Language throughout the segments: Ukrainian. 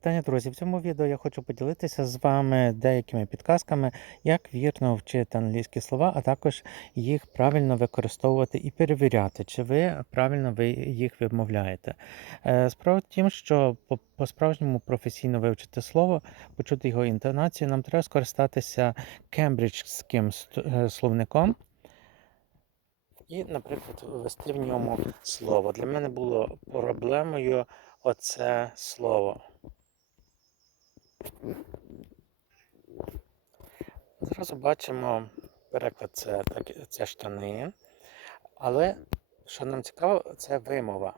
Вітання, друзі! В цьому відео я хочу поділитися з вами деякими підказками, як вірно вчити англійські слова, а також їх правильно використовувати і перевіряти, чи ви правильно ви їх вимовляєте. Е, Справа в тім, що по- по-справжньому професійно вивчити слово, почути його інтонацію, нам треба скористатися кембриджським е, словником. І, наприклад, ввести в ньому слово. Для мене було проблемою оце слово. Зразу бачимо переклад це, так, це штани. Але що нам цікаво, це вимова.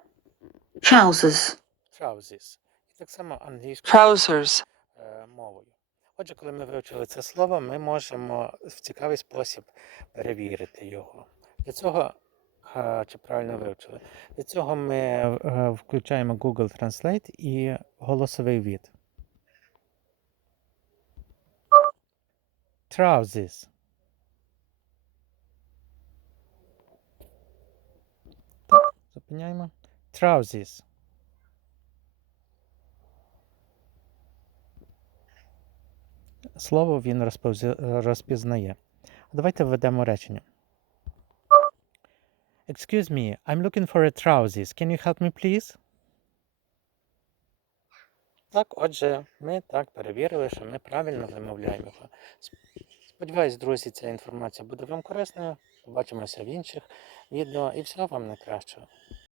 trousers, Trousers. І так само англійською trousers, е, мовою. Отже, коли ми вивчили це слово, ми можемо в цікавий спосіб перевірити його. Для цього, е, чи правильно вивчили, для цього ми е, включаємо Google Translate і голосовий від. Trousers. Так, зупиняємо. Trousers. Слово він розпізнає. Давайте введемо речення. Excuse me, I'm looking for a trousers. Can you help me, please? Так, отже, ми так перевірили, що ми правильно вимовляємо його. Сподіваюсь, друзі, ця інформація буде вам корисною. Побачимося в інших відео і всього вам найкращого.